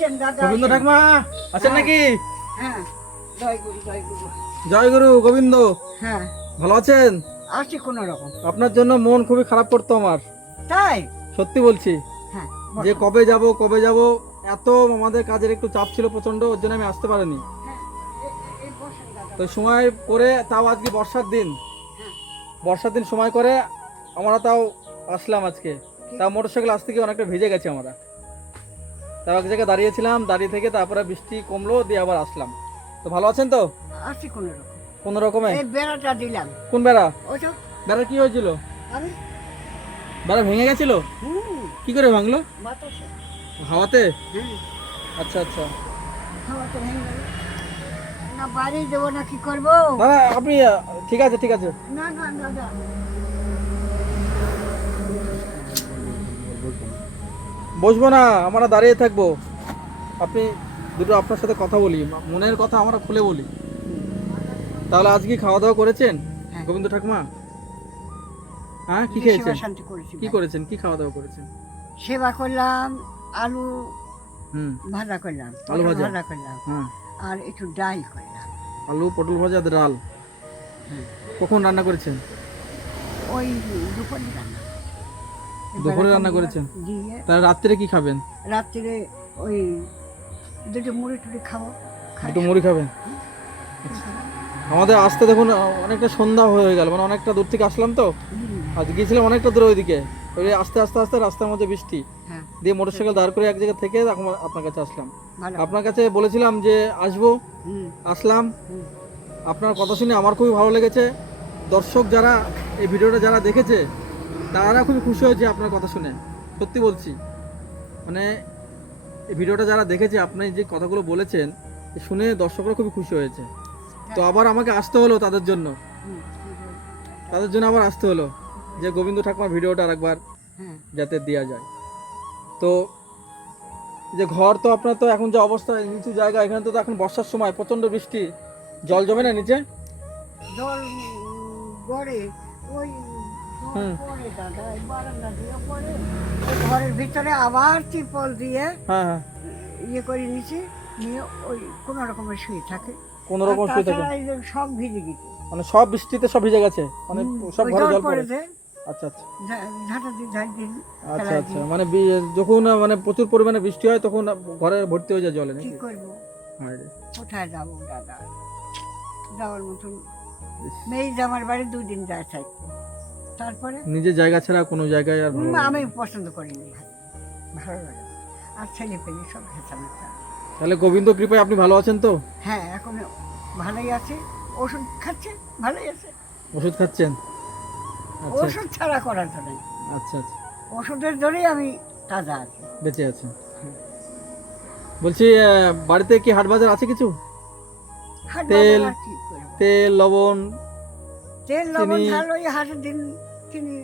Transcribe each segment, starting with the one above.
গোবিন্দ ঠাকুমা আছেন নাকি? হ্যাঁ, জয় গুরু জয় গুরু। জয় গুরু গোবিন্দ। হ্যাঁ, ভালো আছেন? আছি কোনো রকম। আপনার জন্য মন খুবই খারাপ করতো আমার, তাই? সত্যি বলছি। হ্যাঁ, যে বলো। কবে যাব এত আমাদের কাজের একটু চাপ ছিল প্রচন্ড, ওর জন্য আমি আসতে পারিনি। হ্যাঁ, এই বসেন দাদা। তো সময় করে তাও আজকে বর্ষার দিন, হ্যাঁ, বর্ষার দিন সময় করে আমরা তাও আসলাম আজকে। তাও মোটরসাইকেল আসতে গিয়ে অনেকটা ভিজে গেছি আমরা। তাও এক জায়গায় দাঁড়িয়েছিলাম, দাঁড়িয়ে থেকে তারপরে বৃষ্টি কমলো, দিয়ে আবার আসলাম। তো ভালো আছেন তো? আছি কোনো রকম। কোন রকমে? এই বেড়াটা দিলাম। কোন বেড়া? ওই তো বেড়া কি হয়েছিল? আমি বেড়া ভেঙে গেছিল? কি করে ভাঙলো? বাতাসে। হাওয়াতে? হ্যাঁ, আচ্ছা আচ্ছা। হাওয়াতে ভেঙে গেল। না বাড়ি দেবো না কি করবো? দাদা আপনি ঠিক আছে ঠিক আছে। না না দাদা। বসবো না, আমরা দাঁড়িয়ে থাকবো। আপনি দুটো আপনার সাথে কথা বলি, মনের কথা আমরা খুলে বলি। তাহলে আজকে খাওয়া দাওয়া করেছেন হ্যাঁ। গোবিন্দ ঠাকুমা? হ্যাঁ, কি সেবা খেয়েছেন? শান্তি করেছি কি ভাই। করেছেন, কি খাওয়া দাওয়া করেছেন? সেবা করলাম, আলু হুম, ভাজা করলাম, আলু পটল ভাজা। ভাজা করলাম, হ্যাঁ, আর একটু ডাল করলাম। আলু পটল ভাজা ডাল। হুম। কখন রান্না করেছেন? ওই দুপুরে রান্না। দুপুরে রান্না করেছেন? দিয়ে তাহলে রাত্রে কি খাবেন? রাত্রে ওই দুটো মুড়ি টুড়ি খাবো। খাই। একটু মুড়ি খাবেন? আমাদের আসতে দেখুন অনেকটা সন্ধ্যা হয়ে গেল, মানে অনেকটা দূর থেকে আসলাম তো। হুম, আজ গিয়েছিলাম অনেকটা দূরে ওইদিকে, ওই আস্তে আস্তে আস্তে রাস্তার মধ্যে বৃষ্টি, হ্যাঁ, দিয়ে মোটরসাইকেল দাঁড় করে এক জায়গা থেকে এখন আপনার কাছে আসলাম। ভালো। আপনার কাছে বলেছিলাম যে আসবো, হুম, আসলাম। হুম, আপনার কথা শুনে আমার খুবই ভালো লেগেছে। দর্শক যারা এই ভিডিওটা যারা দেখেছে তারা খুবই খুশি হয়েছে আপনার কথা শুনে, সত্যি বলছি। মানে এই ভিডিওটা যারা দেখেছে আপনি যে কথাগুলো বলেছেন এ শুনে দর্শকরা খুবই খুশি হয়েছে। তো আবার আমাকে আসতে হলো তাদের জন্য, হুম, তাদের জন্য আবার আসতে হলো যে গোবিন্দ ঠাকুমার ভিডিওটা আরেকবার হ্যাঁ। যাতে দেওয়া যায়। তো যে ঘর তো আপনার তো এখন যে অবস্থা, নিচু জায়গা, এখানে তো এখন বর্ষার সময় প্রচন্ড বৃষ্টি, জল জমে না নিচে? জল গড়ে ওই জল হুম। পড়ে দাদা, এই বারান্দা দিয়ে পড়ে, ওই ঘরের ভিতরে আবার টিপল দিয়ে হ্যাঁ হ্যাঁ, ইয়ে করে নিচে নিয়ে ওই কোনো রকমের শুয়ে থাকে। কোনো আর রকম শুয়ে থাকে? তাছাড়া এই যে সব ভিজে গেছে। মানে সব বৃষ্টিতে সব ভিজে গেছে, মানে সব ওই ঘরে জল পড়ে? পড়েছে, আচ্ছা আচ্ছা ঝাঁটা দিয়ে ঝাঁট দিন আচ্ছা ফেলাই আচ্ছা, দিই। মানে যখন মানে প্রচুর পরিমাণে বৃষ্টি হয় তখন ঘরে ভর্তি হয়ে যায় জলে কি নাকি? করবো, হায় রে। কোথায় যাবো দাদা? যাওয়ার মতন ইস, মেয়ে জামার বাড়ি 2 দিন যায় থাকবো, তারপরে নিজের জায়গা ছাড়া কোনো জায়গায় আর ভালো লাগে আমি না। পছন্দ করিনি ভাই, ভালো লাগে না। আর ছেলে পেলে সব হেঁচামেচা। তাহলে গোবিন্দ কৃপায় আপনি ভালো আছেন তো? হ্যাঁ, এখন ভালোই আছে, ওষুধ খাচ্ছে, ভালোই আছে। ওষুধ খাচ্ছেন? আচ্ছা ওষুধ ছাড়া করার জন্য, আচ্ছা আচ্ছা, ওষুধের জন্যই আমি তাজা আছি। বেঁচে আছেন। বলছি বাড়িতে কি হাট বাজার আছে কিছু? হাট তেল, বাজার আর কি করবো? তেল লবণ? তেল লবণ চিনি? ঝাল ওই হাটের দিন কিনি।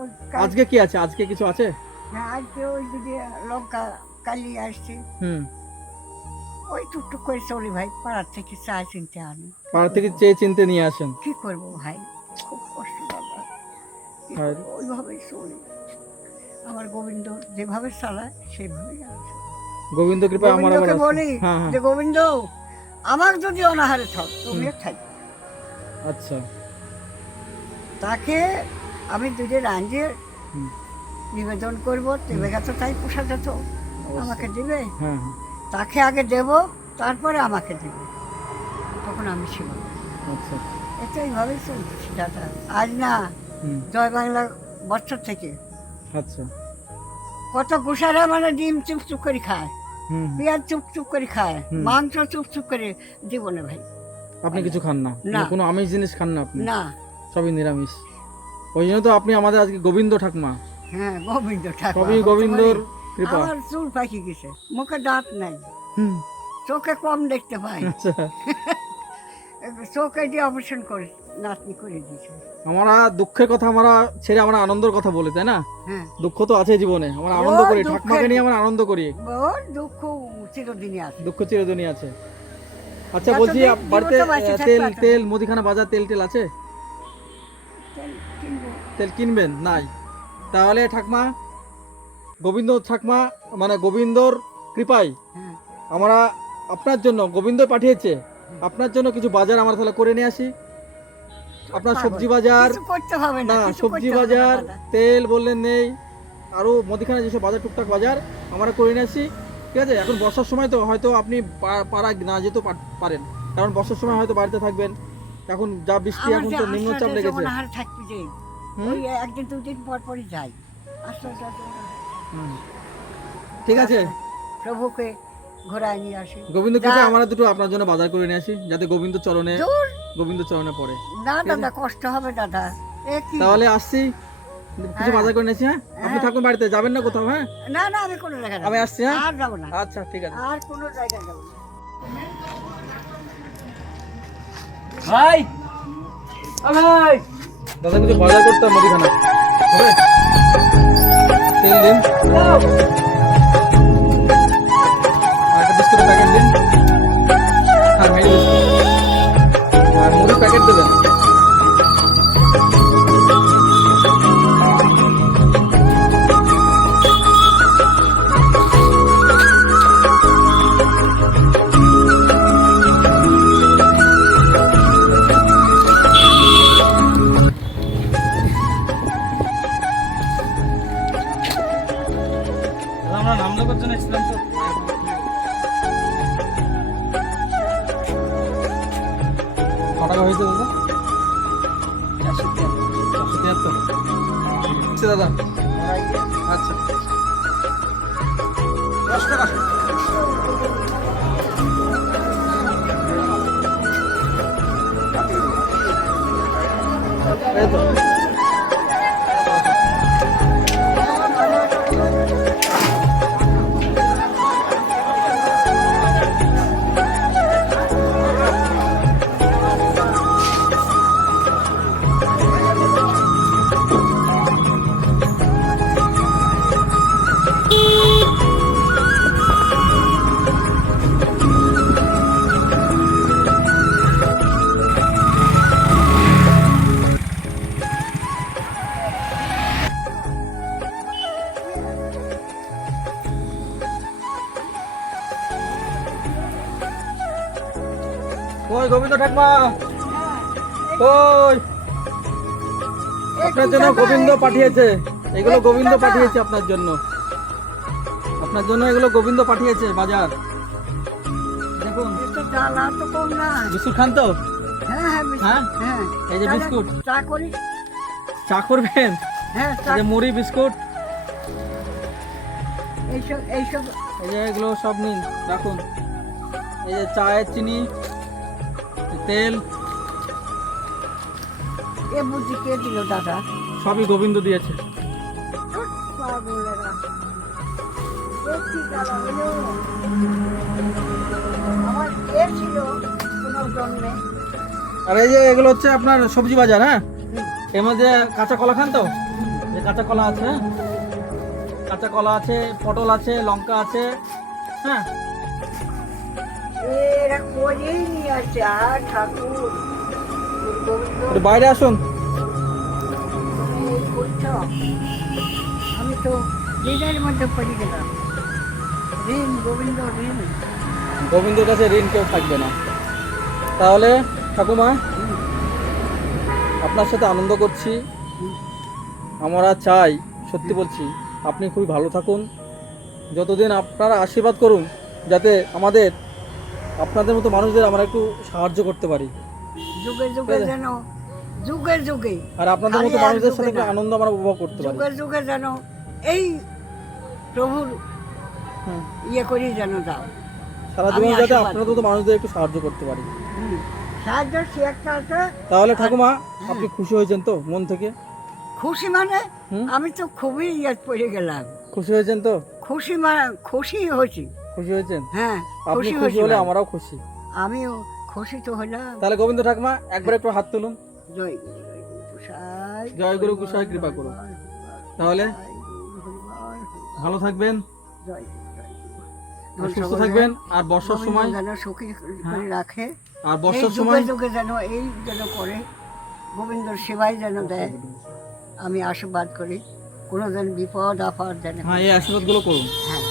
ওই আজকে কি আছে, আজকে কিছু আছে? হ্যাঁ, আজকে ওই দিকে লঙ্কা কালি আসছে, হুম, ওই টুকটুক করে চলি ভাই, পাড়ার থেকে চা চিনতে আনি। পাড়া থেকে চেয়ে চিনতে নিয়ে আসেন? কি করবো ভাই, খুব কষ্ট দাদা, কি আর করবো? ওইভাবেই চলি। আমার গোবিন্দ যেভাবে চালায় সেইভাবেই আমি চলি। গোবিন্দ কৃপায় আমার আবার গোবিন্দকে আছে। বলি হ্যাঁ হ্যাঁ, যে গোবিন্দ আমার যদি অনাহারে থাক তুমিও থাক। আচ্ছা। তাকে আমি দুটো রাঁধিয়ে হুম, নিবেদন করবো, তবে তো তাই পোষা যেত, আমাকে দিবে। হ্যাঁ হ্যাঁ, তাকে আগে দেব, তারপরে আমাকে দেবে, তখন আমি ছিল। আচ্ছা এটা এইভাবেই চলতেছি দাদা, আজ না হুম, জয় বাংলা বছর থেকে আচ্ছা কত গুসারা মানে ডিম চুপচুপ করে খায়, হুম হুম। পেঁয়াজ চুপচুপ করে খায়, হুম। মাংস চুপচুপ করে, জীবনে ভাই আপনি কিছু খান না? না। মানে কোনো আমিষ জিনিস খান না আপনি? না। সবই নিরামিষ। ওই জন্য তো আপনি আমাদের আজকে গোবিন্দ ঠাকুমা। হ্যাঁ, গোবিন্দ ঠাকুর সবই গোবিন্দর কৃপা। আমার চুল পাকি গেছে, মুখে দাঁত নাই, হুম, চোখে কম দেখতে পাই, আচ্ছা। চোখে দিয়ে অপারেশন করে নাতনি করে দিয়েছে। আমরা দুঃখের কথা আমরা ছেড়ে আমরা আনন্দের কথা বলি, তাই না? হ্যাঁ, দুঃখ তো আছে জীবনে, আমরা আনন্দ ওই করি, দুঃখের- ঠাকুমাকে নিয়ে আমরা আনন্দ করি। ওর দুঃখ চিরদিনই আছে। দুঃখ চিরদিনই আছে। আচ্ছা যতদিন বলছি বাড়িতে জীবনটা বাঁচে থাকবে তেল ততদিন। তেল মুদিখানা বাজার তেল টেল আছে? তেল কিনবো। তেল কিনবেন? নাই? তাহলে ঠাকমা, গোবিন্দ ঠাকমা মানে গোবিন্দর কৃপায় হ্যাঁ আমরা আপনার জন্য গোবিন্দ পাঠিয়েছে, আপনার জন্য কিছু বাজার আমরা তাহলে করে নিয়ে আসি। আপনার সবজি বাজার, কিছু করতে হবে না, না কিছু সবজি করতে হবে না বাজার, দাদা। তেল বললেন নেই, আরও মুদিখানা যেসব বাজার টুকটাক বাজার আমরা করে নিয়ে আসি। ঠিক আছে, এখন বর্ষার সময় তো হয়তো আপনি পাড়া না যেতেও পারেন, কারণ বর্ষার সময় হয়তো বাড়িতে থাকবেন। এখন যা বৃষ্টি, আমার এখন যে তো নিম্নচাপ আশ্রয়টা লেগেছে। যেমন আর থাকবে যে, হুম? ওই একদিন দুদিন পর পরই যাই আশ্রয়টা যেমন হুম। ঠিক আছে, প্রভুকে ঘোরায় নিয়ে আসি। গোবিন্দ কৃপা যা- আমরা দুটো আপনার জন্য বাজার করে নিয়ে আসি, যাতে গোবিন্দ চরণে দূর পড়ে। না দাদা, কষ্ট হবে দাদা। এ কি? তাহলে আসছি, কিছু হ্যাঁ। বাজার করে নিয়েছি। হ্যাঁ, আপনি হ্যাঁ। থাকুন বাড়িতে, যাবেন না কোথাও? হ্যাঁ, না না, আমি কোনো জায়গায় আমি যাবো না। আসছি। হ্যাঁ, আর যাবো না, আচ্ছা ঠিক আছে। আর কোনো জায়গায় যাবো না। ভাই ভাই দাদা কিছু বাজার করতে হবে, মুদিখানা হবে? তেল দিন, আর একটা বিস্কুটের প্যাকেট দিন, আর মেরি বিস্কুট, আর মুড়ির প্যাকেট দেবেন। আমরা নামলের জন্য এসেছিলাম তো। ক টাকা হয়েছে দাদা? 473। আচ্ছা দাদা, আচ্ছা। এই তো। ওই গোবিন্দ ঠাকুমা, ওই আপনার জন্য গোবিন্দ পাঠিয়েছে, এগুলো গোবিন্দ পাঠিয়েছে আপনার জন্য, আপনার জন্য এগুলো গোবিন্দ পাঠিয়েছে বাজার। দেখুন, এত জ্বালা তো কম না। বিস্কুট খান তো? হ্যাঁ হ্যাঁ বিস্কুট, হ্যাঁ? হ্যাঁ। এই যে তাহলে বিস্কুট। চা করি। চা করবেন? হ্যাঁ চা, এই যে মুড়ি বিস্কুট, এইসব এইসব এই যে এগুলো সব নিন, রাখুন। এই যে চায়ের চিনি, তেল, এ বুদ্ধি কে দিল দাদা? সবই গোবিন্দ দিয়েছে। ধুৎ, পাগলেরা। এ কি জ্বালা হলো? আমার কে ছিল কোনো জন্মে? আর এই যে এগুলো হচ্ছে আপনার সবজি বাজার। হ্যাঁ, এর মধ্যে কাঁচা কলা খান তো? যে কাঁচা কলা আছে, হ্যাঁ? কাঁচা কলা আছে, পটল আছে, লঙ্কা আছে। হ্যাঁ, এরা করেই নিয়ে আসছে। আর ঠাকুর গোবিন্দ, একটু বাইরে আসুন। তুমি এই করছো? আমি তো ঋণের মধ্যে পড়ে গেলাম। ঋণ, গোবিন্দ ঋণ। গোবিন্দের কাছে ঋণ কেউ থাকবে না। তাহলে ঠাকুমা, আপনার সাথে আনন্দ করছি। আমরা চাই, সত্যি বলছি, আপনি খুবই ভালো থাকুন। যতদিন আপনারা আশীর্বাদ করুন, যাতে আমাদের আপনাদের মতো মানুষদের আমরা একটু সাহায্য করতে পারি, যুগে যুগে যেন, যুগে যুগে, আর আপনাদের মতো খালি আর মানুষদের সাথে যুগে একটু না। আনন্দ আমরা উপভোগ করতে পারি। যুগে যুগে যেন এই প্রভুর হুম। ইয়ে করি যেন দাও। সারা আমি জীবন যাতে আশীর্বাদ আপনাদের মতো মানুষদের একটু সাহায্য করতে পারি। সাহায্য সে একটা আছে। তাহলে ঠাকুমা, আপনি খুশি হয়েছেন তো মন থেকে? খুশি মানে হুম? আমি তো খুবই ইয়ে পড়ে গেলাম। খুশি হয়েছেন তো? খুশি মানে খুশি হয়েছি। খুশি হয়েছেন? হ্যাঁ আপনি খুশি খুশি হয়েছি হলে ভাই। আমরাও খুশি। আমিও খুশি তো হলাম। তাহলে গোবিন্দ ঠাকুমা, একবার একটু হাত তুলুন। জয় গুরু, জয় গুরু গোসাই, জয় গুরু গোসাই কৃপা করুন। তাহলে ভালো থাকবেন, জয় গুরু, জয় গুরু। আর সুস্থ থাকবেন, আর বর্ষার সময়, যেন সুখী করে রাখে। আর এই বর্ষার যুগে সময় যুগে যেন এই যেন করে, গোবিন্দর সেবাই যেন দেয়। আমি আশীর্বাদ করি, কোনো যেন বিপদ আপদ যেন, হ্যাঁ, এই আশীর্বাদগুলো করুন। হ্যাঁ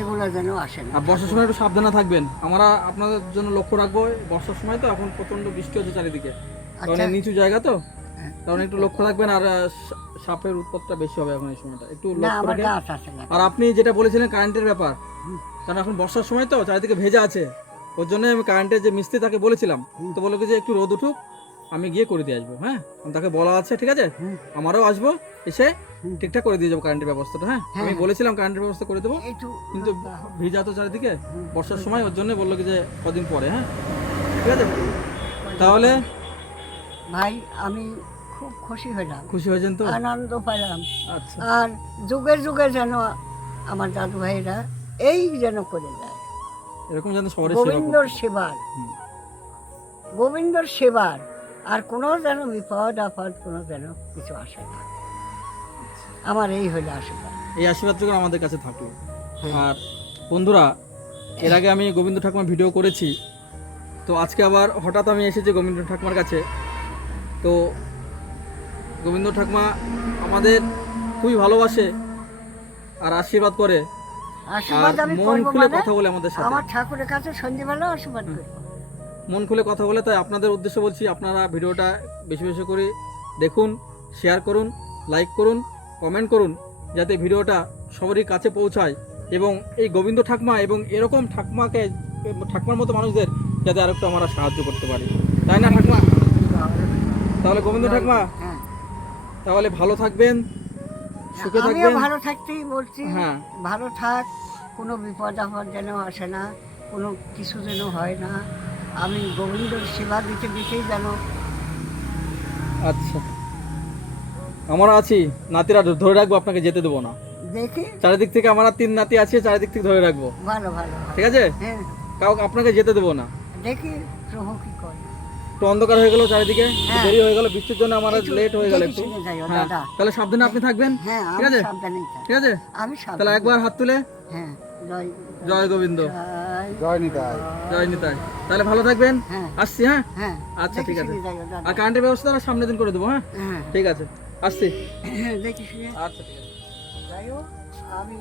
এগুলো যেন আসে না। আর বর্ষার সময় একটু সাবধানে থাকবেন। আমরা আপনাদের জন্য লক্ষ্য রাখবো। বর্ষার সময় তো এখন প্রচন্ড বৃষ্টি হচ্ছে চারিদিকে, কারণ আচ্ছা। নিচু জায়গা তো, হ্যাঁ। কারণ একটু লক্ষ্য রাখবেন। আর সাপের উৎপাতটা বেশি হবে এখন এই সময়টা, একটু না লক্ষ্য আমার রাখবেন। গাছ আছে না। আর আপনি যেটা বলেছিলেন কারেন্টের ব্যাপার, কারণ এখন বর্ষার সময় তো চারিদিকে ভেজা আছে, ওর জন্য আমি কারেন্টের যে মিস্ত্রি তাকে বলেছিলাম, তো বলে যে একটু রোদ উঠুক, আমি গিয়ে করে দিয়ে আসবো। হ্যাঁ, তাকে বলা আছে, ঠিক আছে, আমারও আসবো, এসে ঠিকঠাক করে দিয়ে যাবো কারেন্টের ব্যবস্থাটা। হ্যাঁ, আমি বলেছিলাম কারেন্টের ব্যবস্থা করে দেবো, একটু কিন্তু ভিজা তো চারিদিকে বর্ষার সময়, ওর জন্য বললো কি যে কদিন পরে। হ্যাঁ, ঠিক আছে, তাহলে ভাই আমি খুব খুশি হলাম, খুশি হয়েছেন তো? আনন্দ পেলাম। আচ্ছা, আর যুগে যুগে যেন আমার দাদু ভাইরা এই যেন করে যায়, এরকম যেন সবারই সেবা গোবিন্দর করতে। সেবার, হুম। গোবিন্দর সেবার, আর কোনো যেন বিপদ আপদ কোনো যেন কিছু আসে না। আমার এই হলো আশীর্বাদ। এই আশীর্বাদটুকু আমাদের কাছে থাকলো। আর বন্ধুরা, এর আগে আমি গোবিন্দ ঠাকুমার ভিডিও করেছি, তো আজকে আবার হঠাৎ আমি এসেছি গোবিন্দ ঠাকুমার কাছে। তো গোবিন্দ ঠাকুমা আমাদের খুবই ভালোবাসে আর আশীর্বাদ করে, আর আশীর্বাদ আমি মন করবো খুলে মানে কথা বলে আমাদের সাথে, আমার ঠাকুরের কাছে সন্ধ্যেবেলা আশীর্বাদ করবো। মন খুলে কথা বলে। তাই আপনাদের উদ্দেশ্যে বলছি, আপনারা ভিডিওটা বেশি বেশি করে দেখুন, শেয়ার করুন, লাইক করুন, কমেন্ট করুন, যাতে ভিডিওটা সবারই কাছে পৌঁছায়, এবং এই গোবিন্দ ঠাকুমা এবং এরকম ঠাকুমার মতো মানুষদের যাতে আরেকটু আমরা সাহায্য করতে পারি, তাই না ঠাকুমা? তাহলে গোবিন্দ ঠাকুমা, হ্যাঁ, তাহলে ভালো থাকবেন, সুখে আমিও থাকবেন। ভালো থাকতেই বলছি। হ্যাঁ। ভালো থাক, কোনো বিপদ আপদ যেন আসে না, কোনো কিছু যেন হয় না। আমি গোবিন্দর সেবা দিতে দিতেই যেন। আচ্ছা, আমরা আছি, নাতিরা ধরে রাখবো, আপনাকে যেতে দেবো না। দেখি চারিদিক থেকে আমার 3 নাতি আছে, চারিদিক থেকে ধরে রাখবো, ভালো ভালো ভালো। ঠিক আছে? হ্যাঁ, কাউকে আপনাকে যেতে দেবো না। দেখি প্রভু কি করে। একটু অন্ধকার হয়ে গেল চারিদিকে, একটু হ্যাঁ। দেরি হয়ে গেল, বৃষ্টির জন্য আমার একটু লেট হয়ে গেল দেখে একটু। শুনে যাইও, হ্যাঁ, দাদা। তাহলে সাবধানে আপনি থাকবেন, হ্যাঁ, ঠিক আমি আছে? সাবধানেই থাকি। ঠিক আছে, আমি তাহলে সাবধানে। একবার হাত তুলে হ্যাঁ, জয় জয় গোবিন্দ, জয়। জয় নিতাই। জয় নিতাই। তাহলে ভালো থাকবেন, হ্যাঁ। আসছি। হ্যাঁ, হ্যাঁ, আচ্ছা, দেখে ঠিক আছে। শুনে যাইও, দাদা। আর কারেন্টের ব্যবস্থা আমরা সামনের দিন করে দেবো। হ্যাঁ, হ্যাঁ, ঠিক আছে, আসছি। দেখি শুনে আচ্ছা, ঠিক আছে। যাইও। আমি